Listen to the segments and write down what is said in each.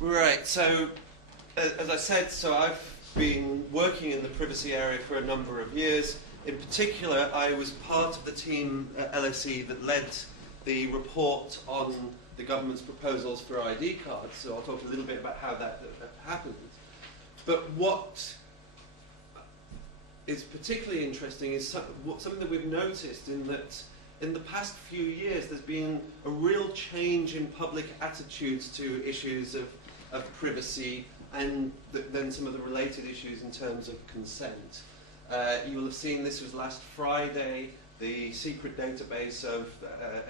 Right, so as I said, so I've been working in the privacy area for a number of years. In particular, I was part of the team at LSE that led the report on the government's proposals for ID cards, so I'll talk a little bit about how that happened. But what is particularly interesting is something that we've noticed in that in the past few years there's been a real change in public attitudes to issues of privacy and then some of the related issues in terms of consent. You will have seen this was last Friday, the secret database of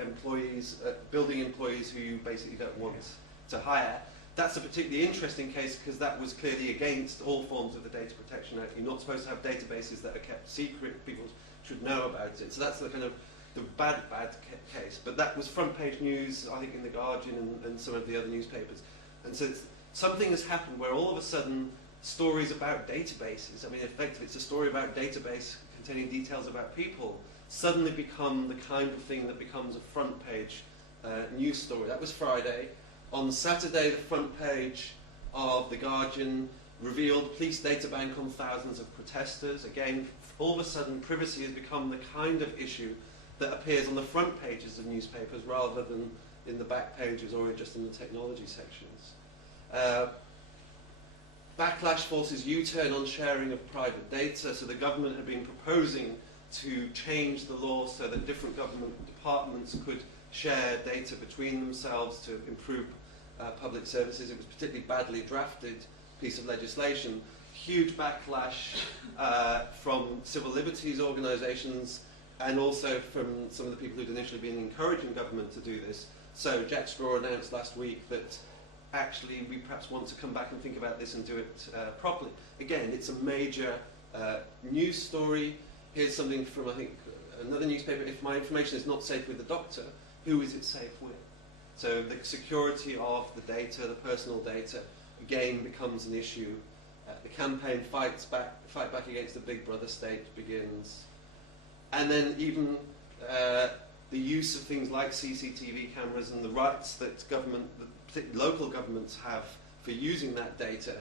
employees, building employees who you basically don't want to hire. That's a particularly interesting case because that was clearly against all forms of the Data Protection Act. You're not supposed to have databases that are kept secret. People should know about it. So that's the kind of the bad case. But that was front page news, I think, in The Guardian and some of the other newspapers. And so something has happened where all of a sudden stories about databases, I mean, effectively it's a story about database containing details about people, suddenly become the kind of thing that becomes a front page news story. That was Friday. On Saturday, the front page of The Guardian revealed police data bank on thousands of protesters. Again, all of a sudden, privacy has become the kind of issue that appears on the front pages of newspapers rather than in the back pages or just in the technology sections. Backlash forces U-turn on sharing of private data. So the government had been proposing to change the law so that different government departments could share data between themselves to improve public services. It was a particularly badly drafted piece of legislation. Huge backlash from civil liberties organisations and also from some of the people who'd initially been encouraging government to do this. So Jack Straw announced last week that actually we perhaps want to come back and think about this and do it properly. Again, it's a major news story. Here's something from, I think, another newspaper. If my information is not safe with the doctor, who is it safe with? So the security of the data, the personal data, again becomes an issue. The campaign fight back against the Big Brother state begins. And then even the use of things like CCTV cameras and the rights that government, particularly local governments, have for using that data.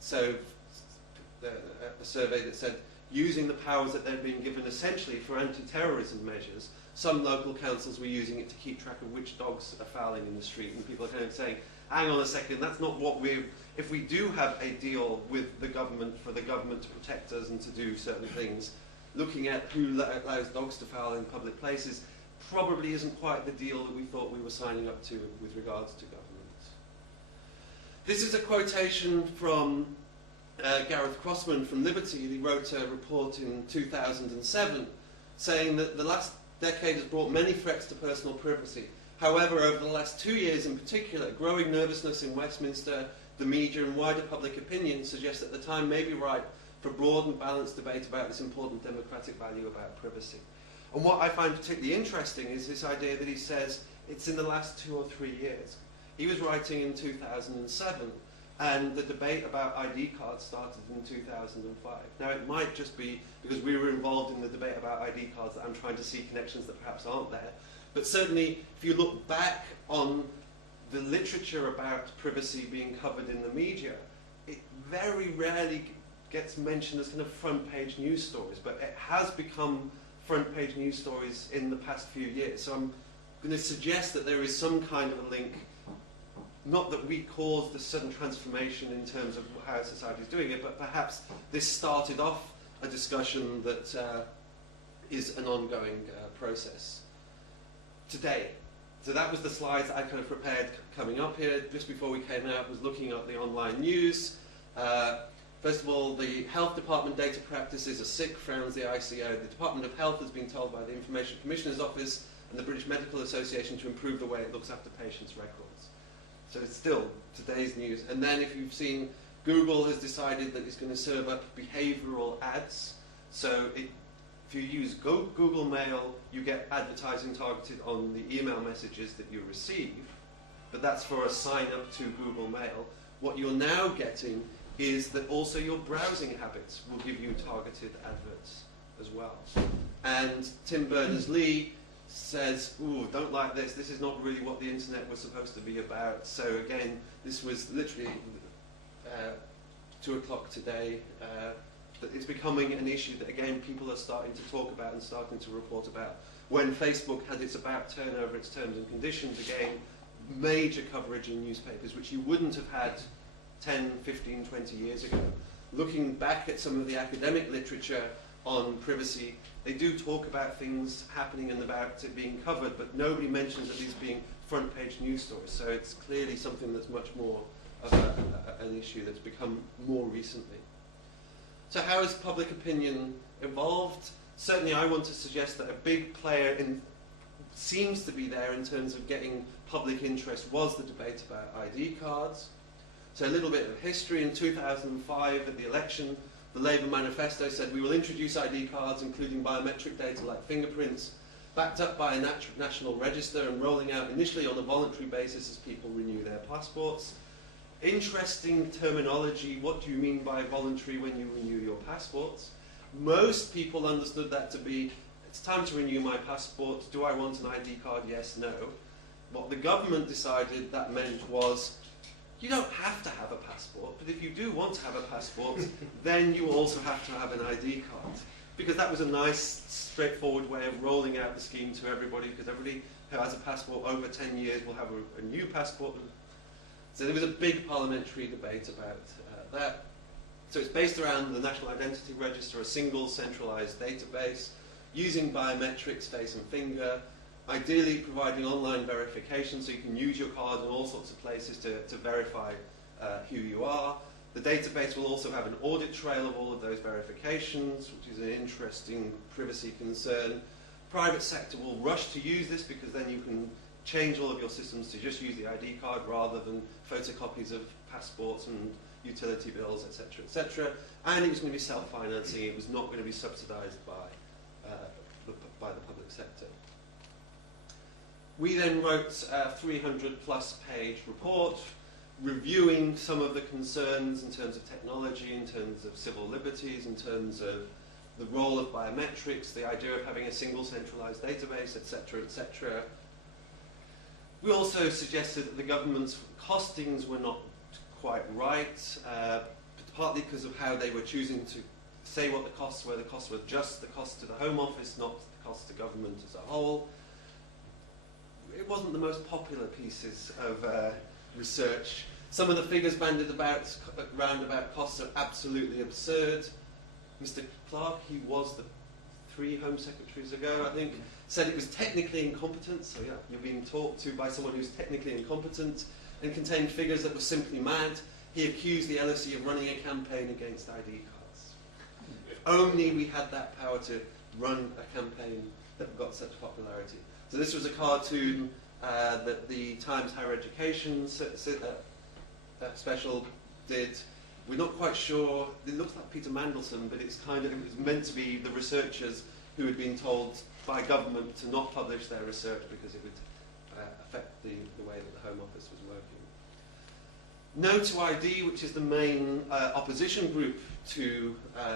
So a survey that said using the powers that they've been given essentially for anti-terrorism measures, some local councils were using it to keep track of which dogs are fouling in the street, and people are kind of saying, hang on a second, that's not what if we do have a deal with the government for the government to protect us and to do certain things, looking at who allows dogs to foul in public places probably isn't quite the deal that we thought we were signing up to with regards to government. This is a quotation from Gareth Crossman from Liberty. He wrote a report in 2007 saying that the last decade has brought many threats to personal privacy. However, over the last 2 years in particular, growing nervousness in Westminster, the media and wider public opinion suggests that the time may be right for broad and balanced debate about this important democratic value about privacy. And what I find particularly interesting is this idea that he says it's in the last 2 or 3 years. He was writing in 2007, and the debate about ID cards started in 2005. Now, it might just be because we were involved in the debate about ID cards that I'm trying to see connections that perhaps aren't there. But certainly, if you look back on the literature about privacy being covered in the media, it very rarely gets mentioned as kind of front-page news stories, but it has become front-page news stories in the past few years. So I'm going to suggest that there is some kind of a link. Not that we caused this sudden transformation in terms of how society is doing it, but perhaps this started off a discussion that is an ongoing process today. So that was the slides that I kind of prepared coming up here. Just before we came out, was looking at the online news. First of all, the Health Department data practices are sick, frowns the ICO. The Department of Health has been told by the Information Commissioner's Office and the British Medical Association to improve the way it looks after patients' records. So it's still today's news. And then if you've seen, Google has decided that it's going to serve up behavioral ads. So if you use Google Mail, you get advertising targeted on the email messages that you receive. But that's for a sign up to Google Mail. What you're now getting is that also your browsing habits will give you targeted adverts as well. And Tim Berners-Lee says, ooh, don't like this, this is not really what the internet was supposed to be about. So again, this was literally 2 o'clock today. That it's becoming an issue that, again, people are starting to talk about and starting to report about. When Facebook had its about turn over its terms and conditions, again, major coverage in newspapers, which you wouldn't have had 10, 15, 20 years ago. Looking back at some of the academic literature on privacy, they do talk about things happening and about it being covered, but nobody mentions at least being front page news stories. So it's clearly something that's much more of an issue that's become more recently. So how has public opinion evolved? Certainly I want to suggest that a big player seems to be there in terms of getting public interest was the debate about ID cards. So a little bit of history. In 2005 at the election, the Labour manifesto said we will introduce ID cards including biometric data like fingerprints, backed up by a national register and rolling out initially on a voluntary basis as people renew their passports. Interesting terminology. What do you mean by voluntary when you renew your passports? Most people understood that to be, it's time to renew my passport. Do I want an ID card? Yes, no. What the government decided that meant was, you don't have to have a passport, but if you do want to have a passport, then you also have to have an ID card. Because that was a nice, straightforward way of rolling out the scheme to everybody, because everybody who has a passport over 10 years will have a new passport. So there was a big parliamentary debate about that. So it's based around the National Identity Register, a single centralised database, using biometrics, face and finger, ideally providing online verification so you can use your card in all sorts of places to verify who you are. The database will also have an audit trail of all of those verifications, which is an interesting privacy concern. Private sector will rush to use this because then you can change all of your systems to just use the ID card rather than photocopies of passports and utility bills, etc., etc. And it was going to be self-financing. It was not going to be subsidised by the public sector. We then wrote a 300-plus page report reviewing some of the concerns in terms of technology, in terms of civil liberties, in terms of the role of biometrics, the idea of having a single centralised database, etc., etc. We also suggested that the government's costings were not quite right, partly because of how they were choosing to say what the costs were. The costs were just the cost to the Home Office, not the cost to government as a whole. It wasn't the most popular pieces of research. Some of the figures bandied around about costs are absolutely absurd. Mr. Clark, he was the 3 Home Secretaries ago, I think, said it was technically incompetent. So yeah, you're being talked to by someone who's technically incompetent, and contained figures that were simply mad. He accused the LSE of running a campaign against ID cards. If only we had that power to run a campaign that got such popularity. So this was a cartoon that the Times Higher Education special did. We're not quite sure. It looks like Peter Mandelson, but it's kind of, it was meant to be the researchers who had been told by government to not publish their research because it would affect the way that the Home Office was working. No to ID, which is the main opposition group to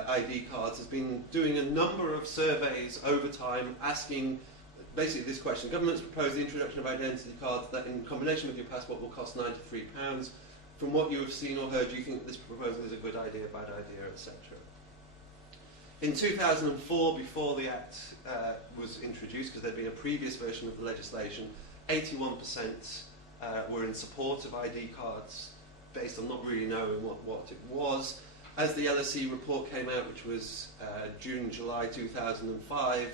ID cards, has been doing a number of surveys over time asking basically this question. Government's proposed the introduction of identity cards that in combination with your passport will cost £93. From what you have seen or heard, do you think this proposal is a good idea, bad idea, etc.? In 2004, before the Act was introduced, because there had been a previous version of the legislation, 81% were in support of ID cards, based on not really knowing what it was. As the LSE report came out, which was June, July 2005,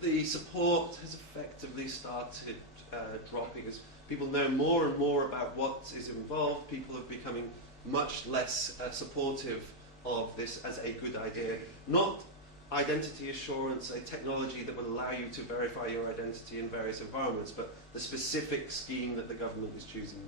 the support has effectively started dropping as people know more and more about what is involved. People are becoming much less supportive of this as a good idea. Not identity assurance, a technology that will allow you to verify your identity in various environments, but the specific scheme that the government is choosing